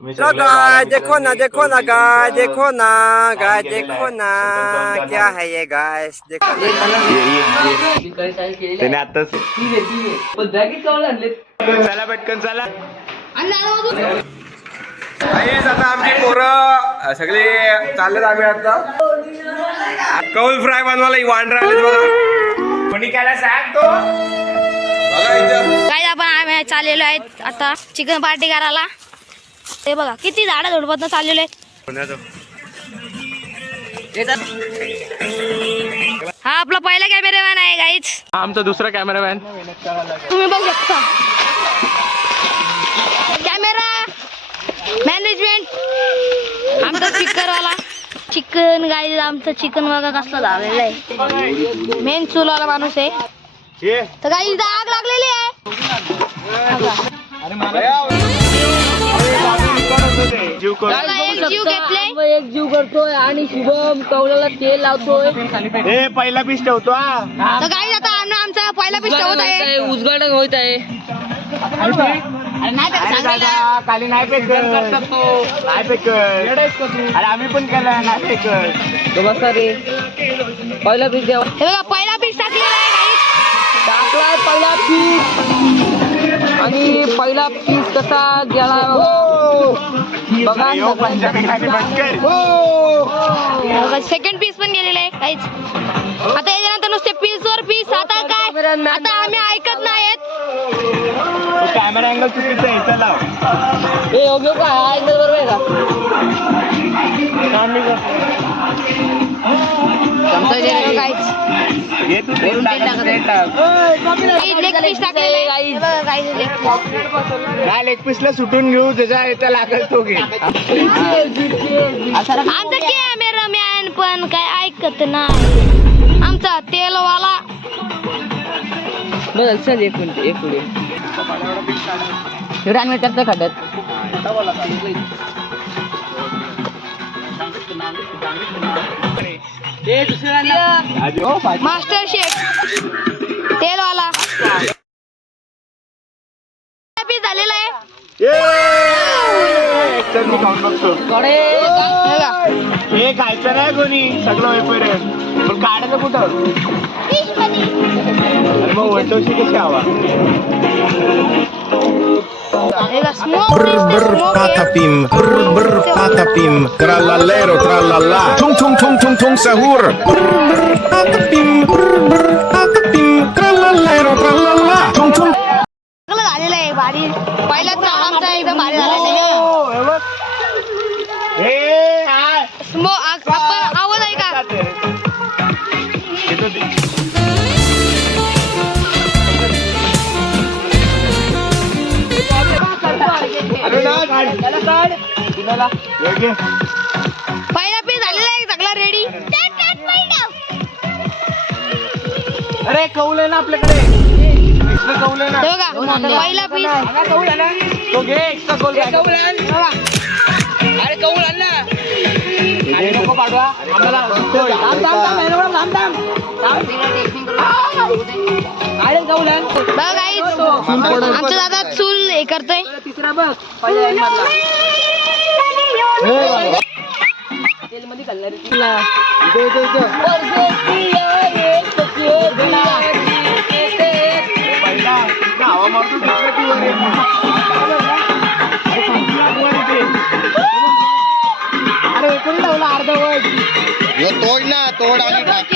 Low गाय देखो ना गाय देखो ना क्या है ये गाय देखो त्याने आताच चला पटकन चला. आता आमची पोरं सगळे चाललेत आम्ही आता कौल फ्राय बनवायला वांढरा आलेत बघा. कोणी काय सांग तो काय आपण आम्ही चाललेलो आहेत आता चिकन पार्टी करायला. ते बघा किती झाडं झुडपत चाललेलो आहेत. हा आपला पहिला कॅमेरामॅन आहे गाईच. आमचा दुसरा कॅमेरामॅन तुम्ही बघू शकता. कॅमेरा मॅनेजमेंट आमचा स्पीकरवाला चिकन गाईज. आमचं चिकन बघा कसलं झालेलं आहे. मेन चुलवाला माणूस आहे. तर गाईज आग लागलेली आहे. एक जीव घेतले. एक जीव करतोय आणि शुभम कवलाला तेल लावतोय. पहिला पीस ठेवतो. तर गाईज आता आमचा पहिला पिष्ट होत आहे. उद्घाटन होत आहे. खाली नाही पेक नाही पेक अरे आम्ही पण केला नाही पेक. बसा रे. पहिला पीस द्या. हे बघा पहिला पीस टाकलेला आहे गाईज. टाकलाय पहिला पीस आणि पहिला पीस कसा गेला बघा. सेकंड पीस पण गेलेला आहे काहीच. आता याच्यानंतर नुसते पीस वर पीस. आता काय आता आम्ही ऐकत नाहीत. कॅमेरा अँगल चुकीचा आहे. चला हे योग्य का हा अँगल बरोबर आहे का लेग पीसला सुटून घेऊ त्याच्या इथं लागल तो घे. आमचा कॅमेरामॅन पण काय ऐकत नाही. आमचा तेलवाला बरं चल एक पुढे रांगण करता खड्ड्यात. मास्टर शेफ तेलवाला पीस झालेला आहे. मी खाऊन बघतो. हे खायचं नाही कोणी सगळं होईपर्यंत. पण काढायचं कुठं मग वटवशी कशी हवा. Brr brr patapim, brr brr patapim, trallallero trallalla, tung tung tung tung tung sahur. Brr brr patapim, brr brr patapim, trallallero trallalla, tung tung. झालेलं आहे भारी. पहिलाच राऊंड आमचा एकदम भारी झालेला आपण आवाज आहे का. पहिला पीस झालेला आहे सगळा रेडी. अरे कौल आहे ना आपल्याकडे. कौल आहे ना. बघा पहिला पीस. तो घे एक्स्ट्रा कौल. अरे कौल आण ना. नको पाठवा आम्हाला. अरे कौल आण. बघा गाईज आमचा दादा चूल हे करतोय. तिसरा बघ पहिल्या तेल मध्ये घालणार तुला. हवा मारतो अरे कोणी लावला अर्धवट. तोड ना तोड आणि टाक.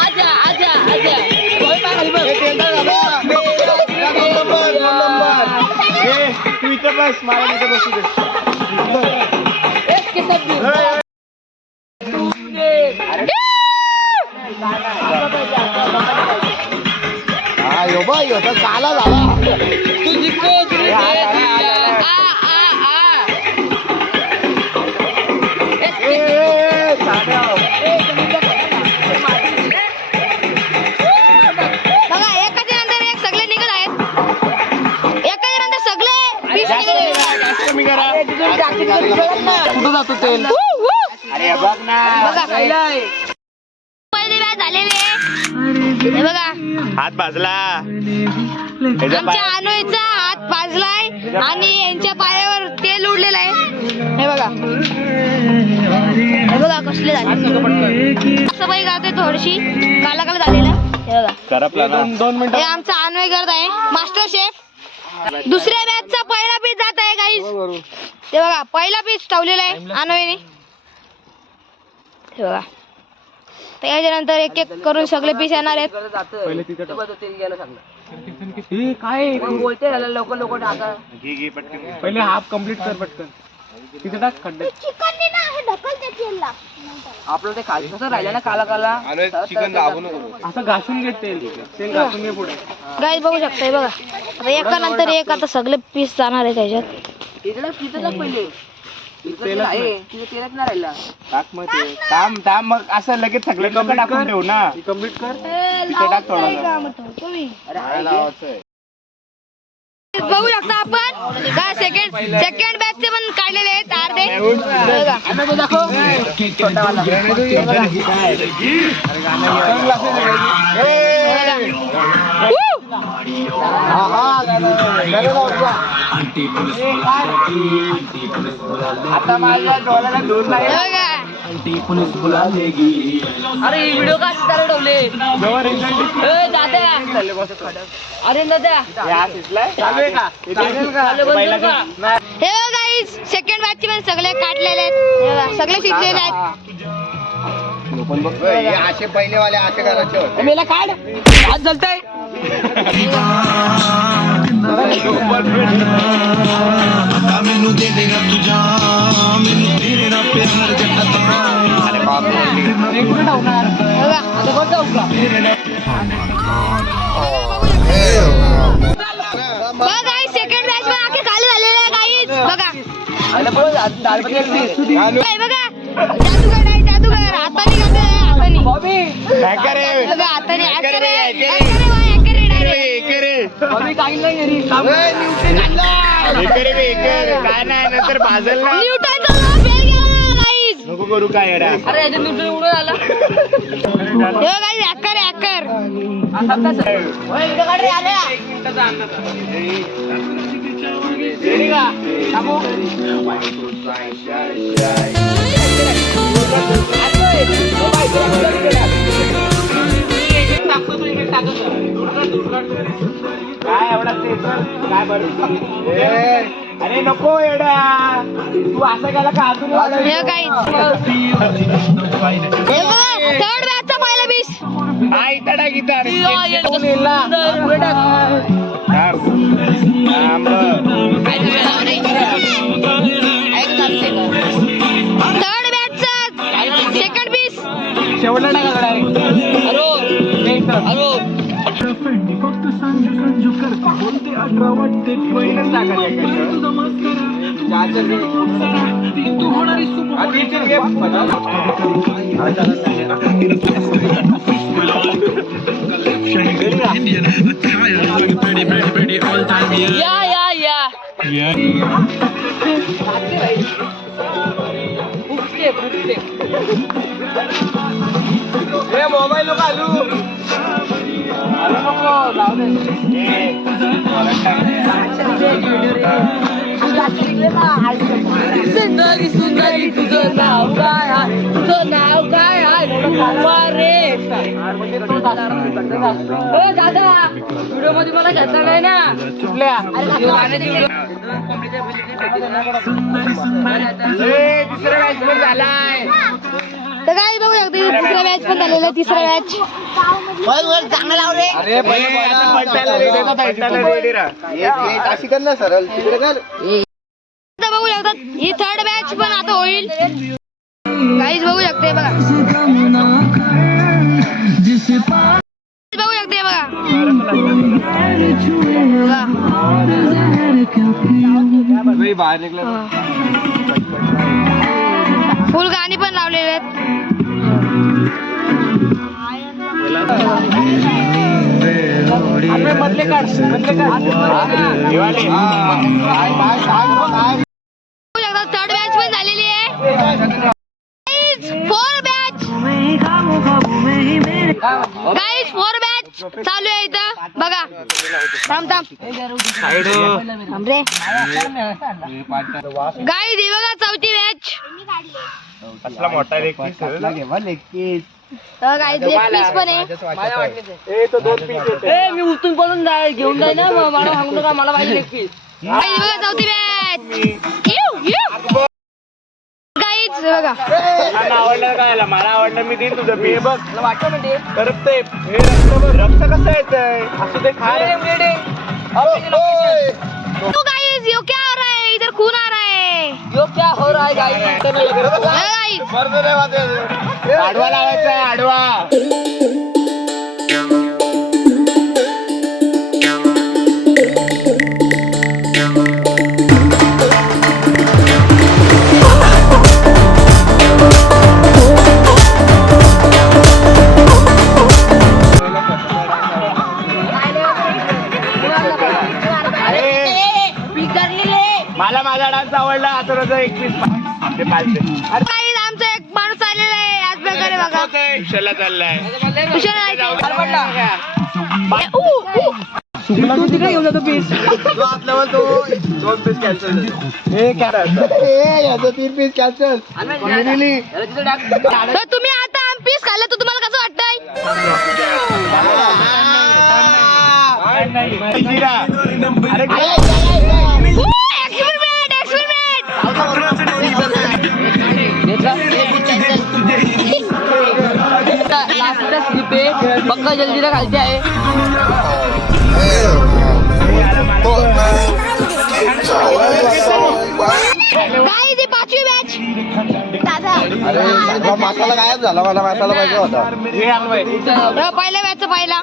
आजा आजा आजा. तू इथं बस मला इथं बसू दे. हा यो बा यो तर काला झाला. बघा एकाच्या नंतर एक सगळे निघत आहेत. एकाच्या नंतर सगळे पीस कमी करा. कुठं जातो तेल. अरे बघ ना. बघा पहिले बॅच झालेले. हे बघा हात भाजला. आमच्या अनुचा हात आणि यांच्या पायावर तेल उडलेलं आहे. हे बघा, हे बघा कसले झाले. सफाई करते थोडीशी, काला काला झालेला. हे बघा, 2 मिनिटं. हे आमचा अन्वय करत आहे, मास्टर शेफ. दुसऱ्या बॅचचा पहिला पीस जात आहे गाईस. ते बघा, पहिला पीस ठेवलेला आहे अन्वयने. हे बघा, तर याच्यानंतर एक एक करून सगळे पीस येणार आहेत. काय बोलते लवकर लवकर टाका. पहिले हाफ कम्प्लीट कर पटकन. तिथे टाक खड्डे. आपलं ते खाली कसं राहिलं ना काला काला. चिकन दाबू नको. असं घासून घे तेल घासून घे पुढे. गाईस बघू शकता. हे बघा, आता एका नंतर एक आता सगळे पीस जाणार आहे त्याच्यात. तिथं टाक पहिले. तिथं तेलच नाही राहिला. टाक मग ते. थांब मग असं लगेच सगळं टाकून ठेवू ना. कम्प्लीट कर. तिथे टाक थोडा. बघू शकता आपण काय सेकंड बॅचचे पण काढलेले आहेत अर्धे. आता माझ्या डोळ्याला दूर नाही. अरे व्हिडिओ का ठेवले. अरे नद्या हे गाईस सेकंड बॅचचे पण सगळे काढलेले आहेत. हे बघा, सगळे शिकलेले आहेत. असे पहिलेवाले असे करायचे होते. मेला काढ आज जलतय. बघा गाईस, सेकंड बॅच पण आखे खाली झालेले आहे गाईस. बघा, काय बघा, जादूगर आहे, जादूगर. हाताने करतोय, हाताने. बघा, हाताने hacker आहे. hacker आहे, hacker आहे direct. काय नाही नंतर भाजल ना. न्यूटनचा law fail गेला गाईस. नको करू काय येडा. अरे याच्यात न्यूटन उडून आला. हे गाईस, hacker आहे, hacker. काय एवढा ते काय बरं. अरे नको येडा, तू असं गेला का अजून हे गाईस, हे बघा, थर्ड बॅचचा पहिला पीस. इथं गिटार थर्ड बॅचचा सेकंड पीस. शेवटला टाका. पहिलंच मोबाईल नको आलू. नको जाऊ दे. सुंदरी सुंदरी तुझं नाव काय आहे. तुझं नाव काय आहे. दादा व्हिडिओ मध्ये मला घेतला नाही ना. दुसरा मॅच पण झालाय. तर काय बघू शकता, दुसरा मॅच पण झालेला आहे, तिसरा मॅच. अरे अशी कर ना सरळ तिकडे कर. आता बघू शकतात, ही थर्ड मॅच पण आता होईल. काहीच बघू शकते बघा, बघू शकते बघा. बाहेर निघलं. फुल गाणी पण लावलेले आहेत. मधले काढ. थर्ड मॅच पण झालेली आहे. Four match guys, four match चालू आहे इथं बघा. थांब रे गाईज ही बघा चौथी मॅच. असला मोठा लेग पीस गाईज एक पीस पण आहे. मी उठून पळून घेऊन जाय ना मला सांगू नका मला पाहिजे एक पीस. गाईज बघा चौथी मॅच. गाईज बघा आवडलं काय मला आवडलं मी देईन तुझं मी बघ वाटतं म्हणजे करपते रक्त कसं येतंय असं ते खाय तो गाईज यो क्या हो रहा है इधर खून आ रहा है. यो क्या हो रहा है गाइस. गाईज आडवा लावायचा आडवा. मला माझा डान्स आवडला आता रोज एक पीस ते पाचशे. गाईज आमचा एक माणूस आलेला आहे आज प्रकारे बघा. कुशाला चाललाय तू तिकडे घेऊन जातो पीस. जो आतल्यावर तो 2 पीस कॅन्सल झाले. तर तुम्ही आता पीस खाल्लं तर तुम्हाला कसं वाटतंय. पक्का जल्दीला खालते आहे. गाईज ही 5वी मॅच. दादा मसाला गायब झाला मला मसाला पाहिजे होता. पहिल्या मॅचचा पहिला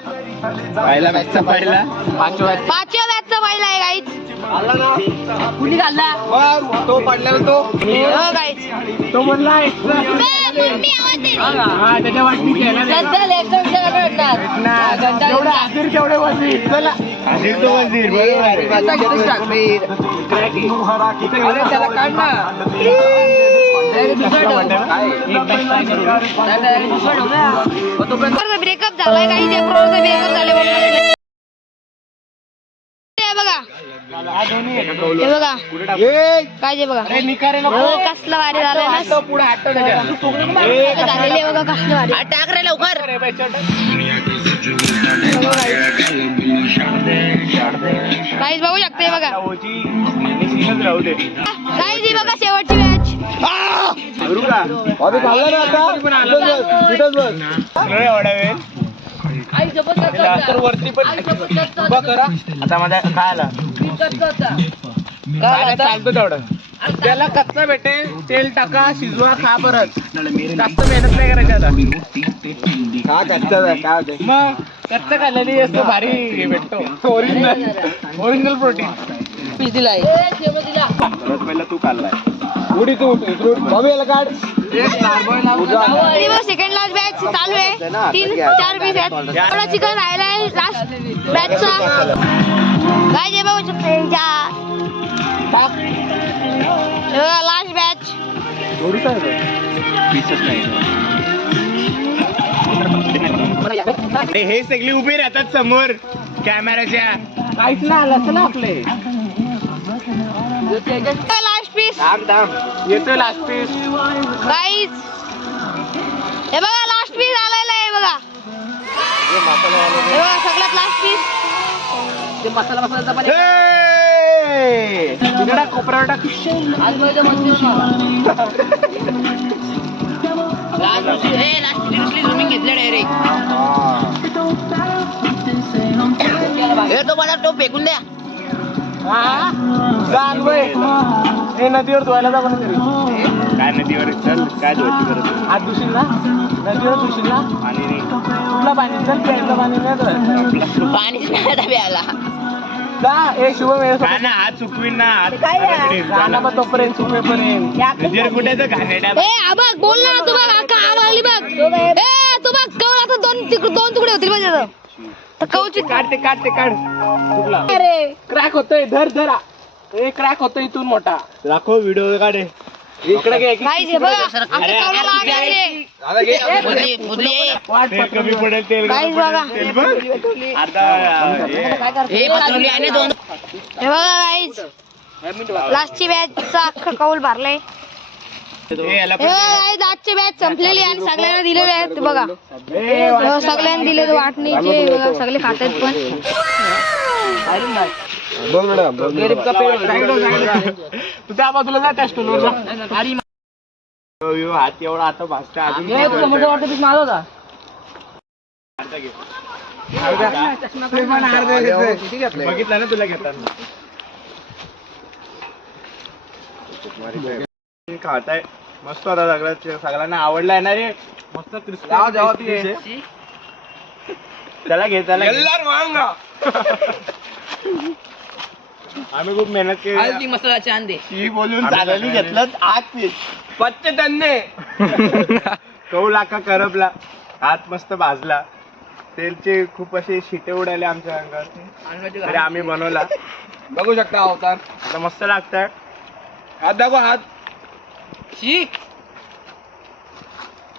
पहिला मॅचचा पहिला 5व्या मॅचचा पहिला आहे गाईज. कुणी खाल्ला तो पडलेला तो हो गाईज तो म्हणला मम्मी आवाज दे. हा त्याच्या वाटणी केला जेवढे आजीर तेवढे वजीर. चला आजीर तो वजीर त्याला काढ ना. ब्रेकअप झालाय गाईज. ब्रेकअप झाले बघा. हे बघा काय जे बघा कसलं भारी झालंय ना. झालेले बघा कसलं भारी. टाक रे लवकर. गाईज बघू शकते बघा. गाईज ही बघा शेवटची मॅच. वरती पण आता माझ्या काय आला चालतो तेवढं. त्याला कच्चा भेटेल तेल टाका शिजवा खा परत. जास्त मेहनत नाही करायची आता. मग कच्चा खाल्लेली असतो भारी भेटतो. ओरिजिनल प्रोटीन पीस दिलाय. पहिला तू खाल्लाय सेकंड लास्ट मॅच चालू आहे. 3-4 पीस आहेत. थोडा चिकन राहिला आहे लास्ट मॅचचा. काय जे बघू शकते लास्ट मॅच. हे सगळी उभी राहतात समोर कॅमेराच्या. काहीच ना आलं ना आपले. लास्ट पीस येतो लास्ट पीस. गाईज हे बघा लास्ट पीस आलेला आहे बघा. हे बघा सगळ्यात लास्ट पीस. मसाला पाणी कोपरा टाक. घेतलं डायरेक्ट. तो मला तो फेकून द्या. हे नदीवर धुवायला जा म्हणून काय नदीवर चल काय धुवायची गरज. हात धुशील ना नदीवर धुशील ना. पाणी नाही कुठला पाणी चल प्यायचं पाणी नाही पाणी प्यायला जा. हे शुभ काय ना हात चुकवीन ना. गाणं पण तोपर्यंत चुकवेपर्यंत नदीवर कुठे तर घाणेड्या. ए बघ बोल ना तू बघ का आवाजली बघ. ए तू बघ कवळ आता दोन तुकडे होतील म्हणजे तर कवची काढ काढ कुठला अरे क्रॅक होतोय. धर हे क्रॅक होतोय इथून मोठा. दाखव व्हिडिओ काढे. इकडे घे गाईज हे बघा आमच्या कौलाला आग लागली. कमी पडेल तेल गाईज बघा तेल बघ अर्धा हे बघा गाईज लास्टची बॅचचा अख्खा कौल भरलाय. हे गाईज आजची बॅच संपलेली आणि सगळ्यांना दिलेले आहेत बघा. सगळ्यांना दिले वाटणीचे बघा सगळे खातात पण. तू त्या बाजूला जा त्या स्टोनवर जा. हात एवढा आता भाजता अजून बघितलं ना तुला घेताना खाताय मस्त होता सगळ्यांना आवडलाय ना रे मस्त क्रिस्पी. त्याला घे त्याला आम्ही खूप मेहनत केली मसाला आणते ही बोलून चालवली घेतलं आत पीस पच्चे धन्य कौल आका करपला हात मस्त भाजला तेलचे खूप असे शिटे उडाले आमच्या अंगावर तरी आम्ही बनवला. बघू शकता अवतार. आता मस्त लागतंय. हात दाखवा हात.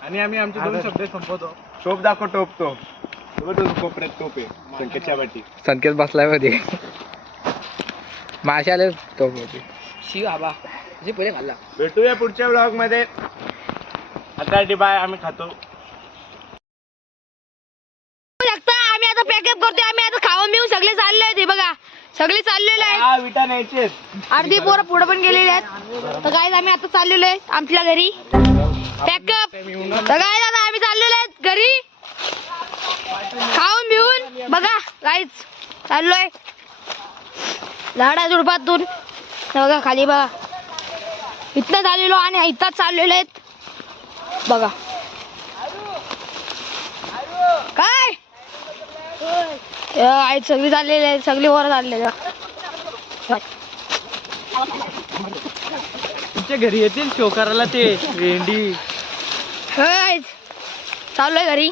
आणि आम्ही आमचे दोन शब्द संपवतो. टोप दाखव टोप तो कोपऱ्यात टोप आहे संकेतच्या वाटी. संकेत बसलाय मध्ये मासे आले तो पहिले खाल्ला. भेटूया पुढच्या ब्लॉग मध्ये. आता बाय आम्ही खातो. आम्ही आता पॅकअप करतोय. आम्ही आता खाऊन बिऊन सगळे चालले आहेत. हे बघा सगळे चाललेले आहेत. विटा न्यायचे अर्धी पोरं पुढे पण गेलेले आहेत. तर गाईज आम्ही आता चाललेलो आहे आमच्या घरी पॅकअप. तर गाईज आता आम्ही चाललेलो आहेत घरी खाऊन बिऊन. बघा गाईज चाललोय झाडा झुडपातून. बघा खाली बघा इथं चाललेलो आणि इथंच चाललेलो आहेत बघा. काय आई सगळी चाललेली आहेत सगळी वर चालले. तुमच्या घरी येतील शो करायला ते भेंडी. चाललोय घरी.